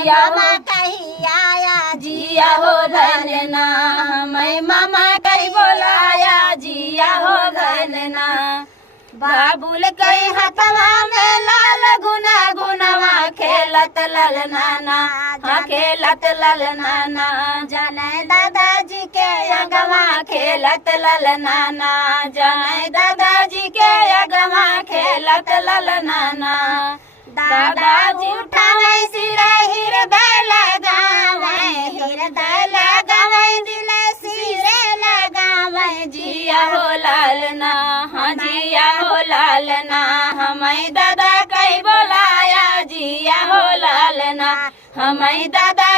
जिया हो कहिया जिया हो धनना हमें मामा कई बोलाया जिया हो धनना बाबुल कई हथवा में लाल गुना गुनवा खेलत लल नाना हाँ खेलत लल नाना जाने दादाजी के अगवा खेलत लल नाना जाने दादाजी के अगवा खेलत लल नाना दादाजी उठावे सिरा हृदय लगावे दिल सिरे लगावे जिया हो लालना हाँ जिया हो लालना हमें दादा कई बोलाया जिया हो लालना हमें दादा